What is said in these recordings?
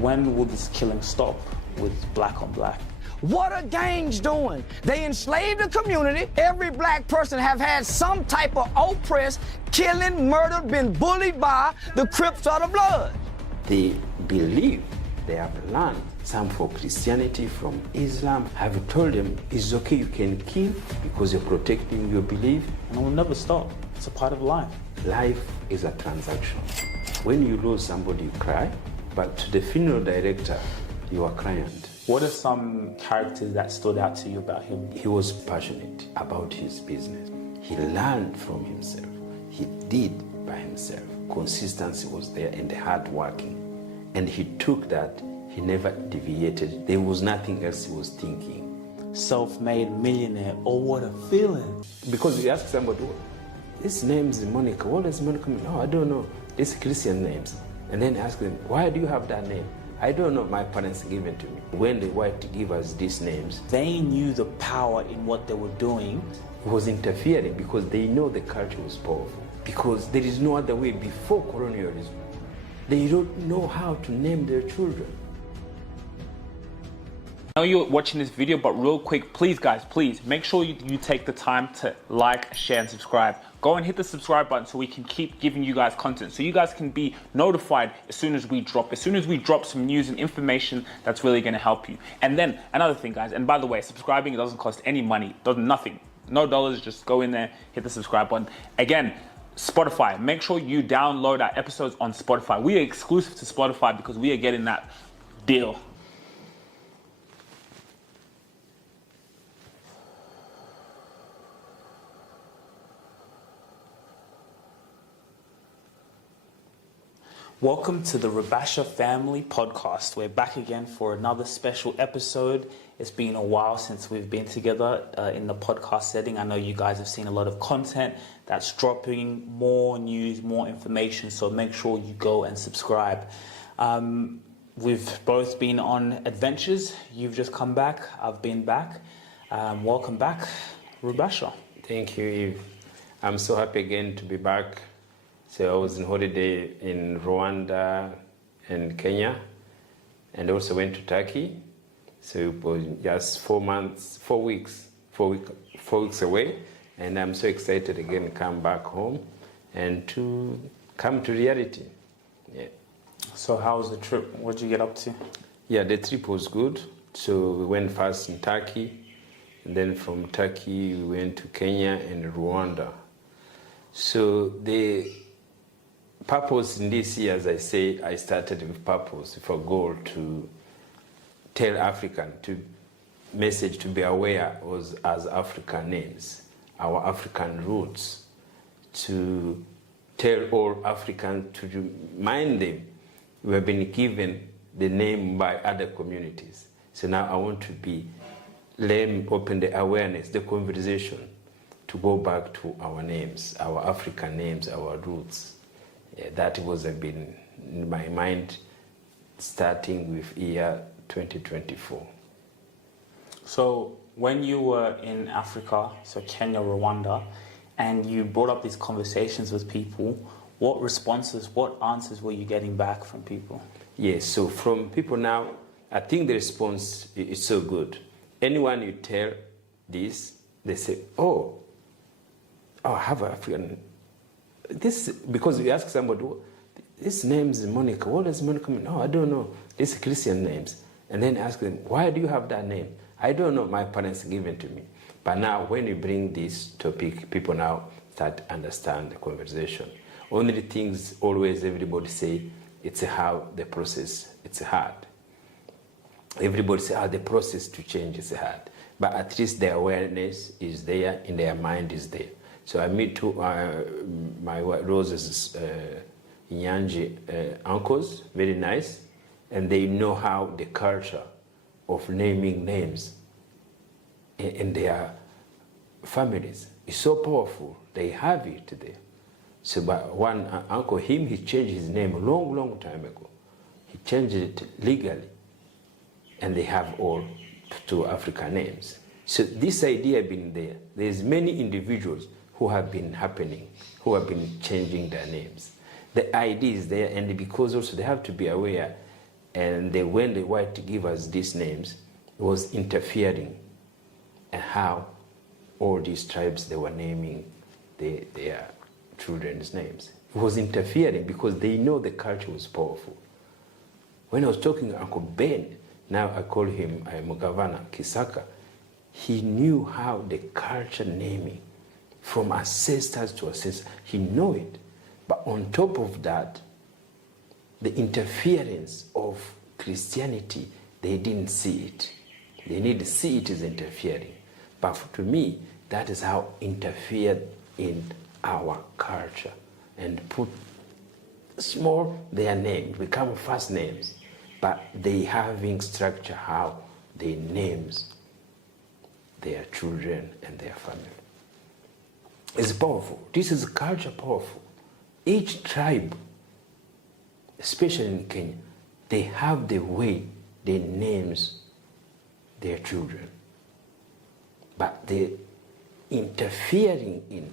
When will this killing stop with black on black? What are gangs doing? They enslaved the community. Every black person have had some type of oppressed, killing, murdered, been bullied by the Crips or the Blood. They believe, they have learned, some for Christianity, from Islam, have told them it's okay, you can kill because you're protecting your belief. And it will never stop. It's a part of life. Life is a transaction. When you lose somebody, you cry, but to the funeral director, you are crying. What are some characters that stood out to you about him? He was passionate about his business. He learned from himself. He did by himself. Consistency was there and the hard working. And he took that, he never deviated. There was nothing else he was thinking. Self-made millionaire, oh what a feeling. Because you ask somebody, this name is Monica, what does Monica mean? No, I don't know. It's Christian names. And then ask them, why do you have that name? I don't know, my parents gave it to me. When they wanted to give us these names, they knew the power in what they were doing. It was interfering because they know the culture was powerful. Because there is no other way before colonialism. They don't know how to name their children. I know you're watching this video, but real quick, please guys, please make sure you take the time to like, share and subscribe. Go and hit the subscribe button so we can keep giving you guys content, so you guys can be notified as soon as we drop some news and information that's really going to help you. And then another thing guys, and by the way, subscribing, it doesn't cost any money, nothing, no dollars, just go in there, hit the subscribe button. Again, Spotify, make sure you download our episodes on Spotify. We are exclusive to Spotify because we are getting that deal. Welcome to the Rabasha Family Podcast. We're back again for another special episode. It's been a while since we've been together in the podcast setting. I know you guys have seen a lot of content that's dropping, more news, more information, so make sure you go and subscribe. We've both been on adventures. You've just come back. I've been back. Welcome back, Rabasha. Thank you, Eve. I'm so happy again to be back. So I was on holiday in Rwanda and Kenya, and also went to Turkey. So it was just 4 weeks away, and I'm so excited again to come back home and to come to reality. Yeah. So how was the trip? What did you get up to? Yeah, the trip was good. So we went first in Turkey, and then from Turkey we went to Kenya and Rwanda. So the purpose in this year, as I say, I started with purpose, with a goal to tell African, to message to be aware was as African names, our African roots, to tell all Africans to remind them we have been given the name by other communities. So now I want to let me open the awareness, the conversation, to go back to our names, our African names, our roots. Yeah, that was been in my mind starting with year 2024. So when you were in Africa, so Kenya, Rwanda, and you brought up these conversations with people, what responses, what answers were you getting back from people? Yes, so from people now, I think the response is so good. Anyone you tell this, they say, oh, I have an African. This, because you ask somebody, this name is Monica, what does Monica mean? No, I don't know. These Christian names. And then ask them, why do you have that name? I don't know, my parents gave it to me. But now when you bring this topic, people now start to understand the conversation. Only the things always everybody say, it's how the process, it's hard. Everybody say, the process to change is hard. But at least the awareness is there, in their mind is there. So I meet two my Rose's Nyanji uncles, very nice, and they know how the culture of naming names in their families is so powerful. They have it there. So but one uncle, he changed his name a long time ago. He changed it legally, and they have all two African names. So this idea been there. There's many individuals who have been changing their names. The idea is there, and because also they have to be aware, And when the white give us these names, it was interfering in how all these tribes, they were naming their children's names. It was interfering because they know the culture was powerful. When I was talking to Uncle Ben, now I call him Mugavana Kisaka, he knew how the culture naming from ancestors to ancestors, he knew it. But on top of that, the interference of Christianity, they didn't see it. They need to see it as interfering. But to me, that is how interfered in our culture and put small their names, become first names, but they having structure how they names their children and their family. It's powerful. This is culture powerful. Each tribe, especially in Kenya, they have the way they names their children. But the interfering in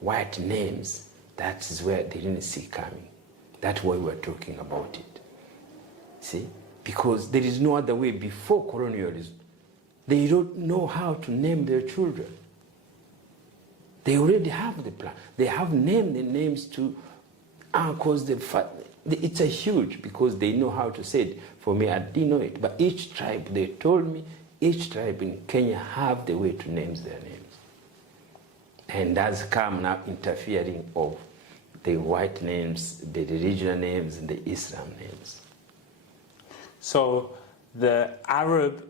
white names, that is where they didn't see coming. That's why we're talking about it. See? Because there is no other way before colonialism. They don't know how to name their children. They already have the plan. They have named the names to uncles. It's a huge, because they know how to say it. For me, I didn't know it. But each tribe, they told me, each tribe in Kenya have the way to name their names. And that's come now interfering of the white names, the regional names, and the Islam names. So the Arabic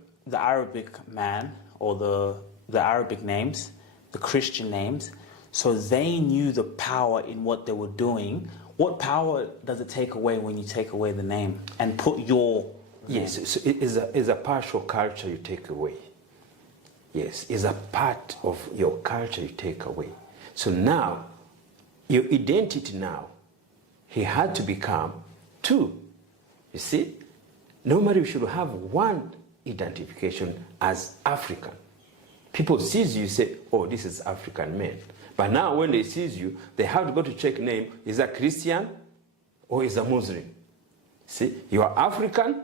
man, or the Arabic names, the Christian names, so they knew the power in what they were doing. What power does it take away when you take away the name and put your name? Yes, so it is a partial culture you take away. Yes, it's a part of your culture you take away. So now, your identity now, he had to become two. You see, normally we should have one identification as African. People sees you, say, oh, this is African man. But now when they sees you, they have to go to check name, is a Christian or is a Muslim? See, you are African,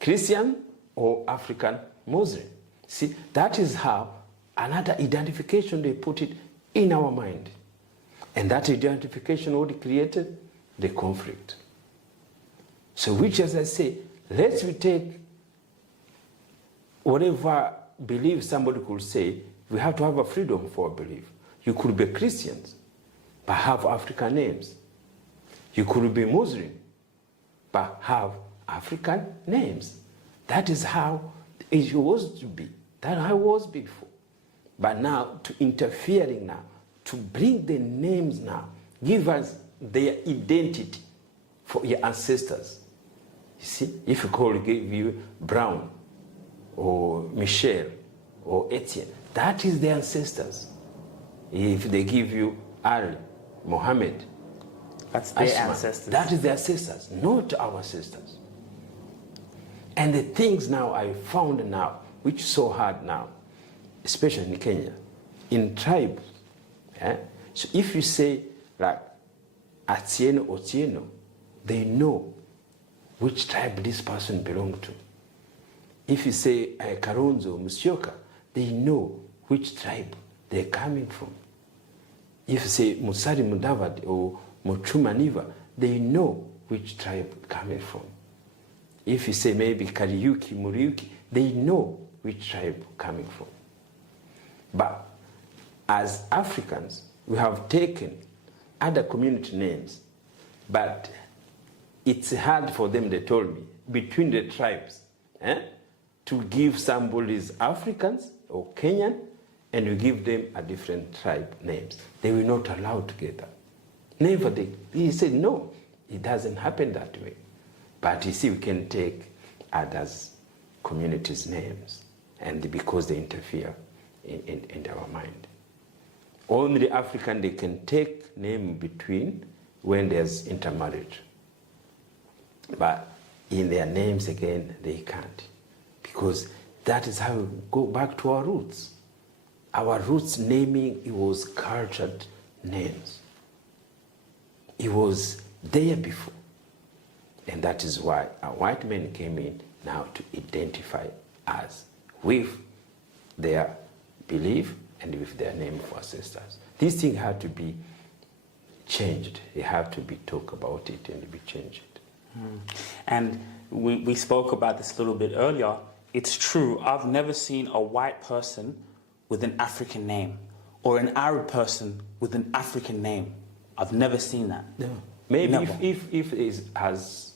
Christian, or African Muslim. See, that is how another identification they put it in our mind. And that identification what created the conflict. So which, as I say, let's we take whatever belief somebody could say, we have to have a freedom for belief. You could be Christians, but have African names. You could be Muslim, but have African names. That is how it was to be. That's how it was before. But now, to interfering now, to bring the names now, give us their identity for your ancestors. You see, if you give you Brown, or Michelle, or Etienne, that is the ancestors. If they give you Ali, Mohammed, that's their Asma, ancestors. that is their ancestors, not our ancestors. And the things now I found now, which is so hard now, especially in Kenya, in tribes. So if you say like Atieno or Tieno, they know which tribe this person belongs to. If you say Karonzo, Musyoka, they know which tribe they're coming from. If you say Musari Mudavadi or Muchumaniva, they know which tribe coming from. If you say maybe Kariuki, Muriuki, they know which tribe coming from. But as Africans, we have taken other community names, but it's hard for them, they told me, between the tribes, to give somebody's Africans or Kenyan, and you give them a different tribe names. They will not allow together. Never did. He said, no, it doesn't happen that way. But you see, we can take others' communities' names, and because they interfere in our mind. Only African, they can take name between when there's intermarriage. But in their names again, they can't. Because that is how we go back to our roots. Our roots naming, it was cultured names. It was there before. And that is why a white man came in now to identify us with their belief and with their name of ancestors. These things have to be changed. They have to be talk about it and be changed. And we spoke about this a little bit earlier. It's true, I've never seen a white person with an African name or an Arab person with an African name. I've never seen that. No. Maybe Never. if it has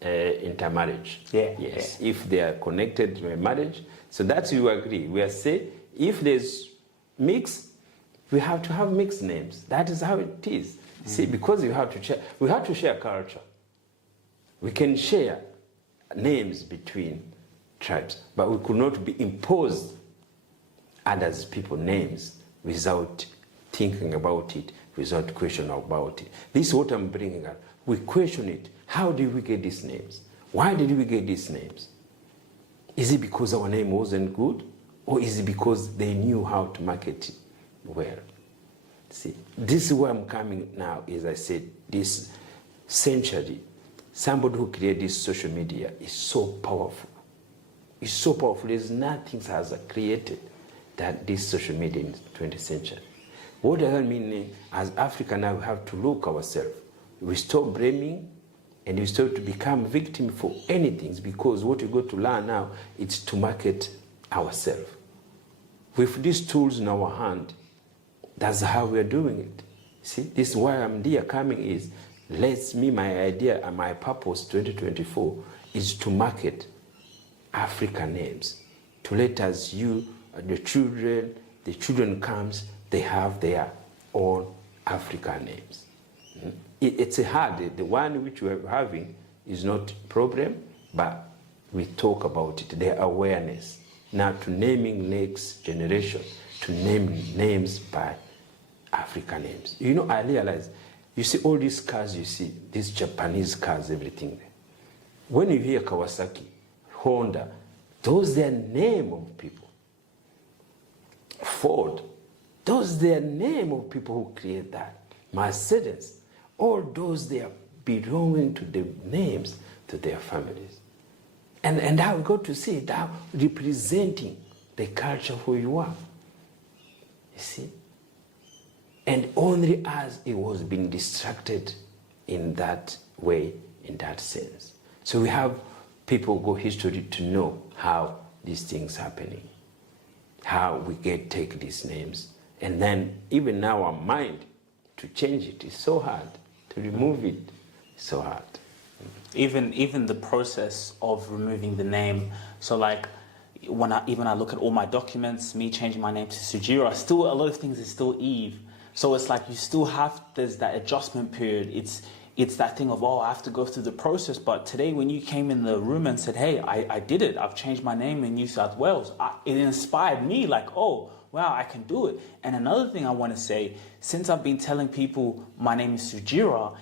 intermarriage. Yeah. Yes. If they are connected to a marriage. So that's you agree. We are saying if there's mix, we have to have mixed names. That is how it is. See, because we have to share culture. We can share names between tribes, but we could not be imposed others people names without thinking about it, without questioning about it. This is what I'm bringing up. We question it. How did we get these names? Why did we get these names? Is it because our name wasn't good? Or is it because they knew how to market it well? See, this is where I'm coming now, as I said, this century, somebody who created this social media is so powerful. It's so powerful. There's nothing has created that this social media in the 20th century. What does that mean? As Africa now, we have to look ourselves. We stop blaming and we start to become victim for anything, because what we got to learn now is to market ourselves. With these tools in our hand, that's how we're doing it. See, this is why I'm there coming is, my idea and my purpose 2024 is to market African names, to let us, the children comes, they have their own African names. It's hard. The one which we're having is not problem, but we talk about it, the awareness. Now to naming next generation, to name names by African names. I realize, you see all these cars, you see, these Japanese cars, everything. When you hear Kawasaki, Honda, those are name of people. Ford, those are name of people who create that. Mercedes, all those they are belonging to the names to their families. And I've got to see that representing the culture who you are. You see? And only as it was being distracted in that way, in that sense. So we have people go history to know how these things happening, how we take these names. And then even now our mind to change it is so hard. To remove it is so hard. Even the process of removing the name. So like when I look at all my documents, me changing my name to Sujira, still a lot of things is still Eve. So it's like you still there's that adjustment period. It's that thing of, I have to go through the process. But today when you came in the room and said, hey, I did it. I've changed my name in New South Wales. It inspired me like, wow, I can do it. And another thing I want to say, since I've been telling people my name is Sujira,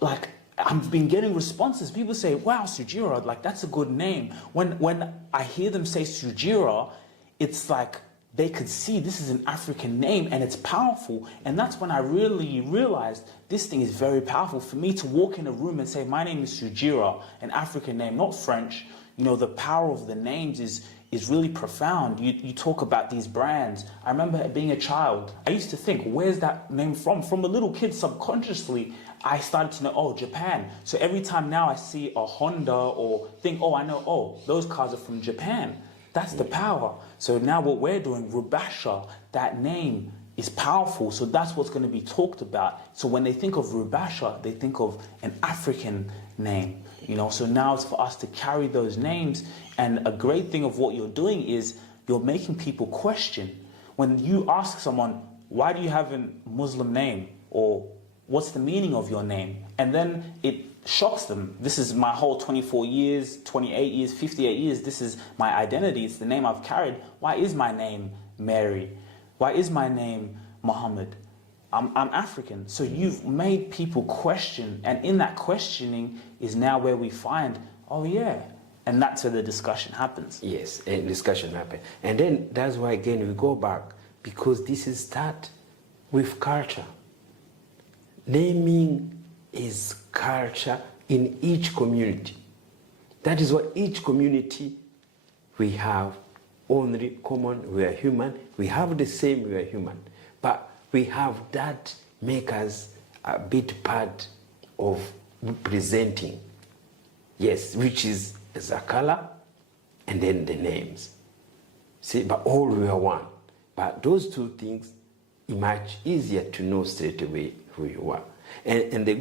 like I've been getting responses. People say, wow, Sujira, like that's a good name. When I hear them say Sujira, it's like they could see this is an African name and it's powerful. And that's when I really realized this thing is very powerful. For me to walk in a room and say, my name is Sujira, an African name, not French. The power of the names is really profound. You talk about these brands. I remember being a child, I used to think, where's that name from? From a little kid, subconsciously, I started to know, Japan. So every time now I see a Honda or think, I know, those cars are from Japan. That's the power. So now what we're doing, Rubasha, that name is powerful. So that's what's going to be talked about. So when they think of Rubasha, they think of an African name. So now it's for us to carry those names. And a great thing of what you're doing is you're making people question. When you ask someone, why do you have a Muslim name? Or what's the meaning of your name? And then it shocks them. This is my whole 24 years, 28 years, 58 years. This is my identity. It's the name I've carried. Why is my name Mary? Why is my name Muhammad? I'm African. So you've made people question. And in that questioning is now where we find, and that's where the discussion happens. Yes, a discussion happens. And then that's why, again, we go back, because this is start with culture. Naming is culture in each community. That is what each community we have only common, we are human. We have the same, we are human. But we have that make us a bit part of representing. Yes, which is the color and then the names. See, but all we are one. But those two things, much easier to know straight away who you are. And the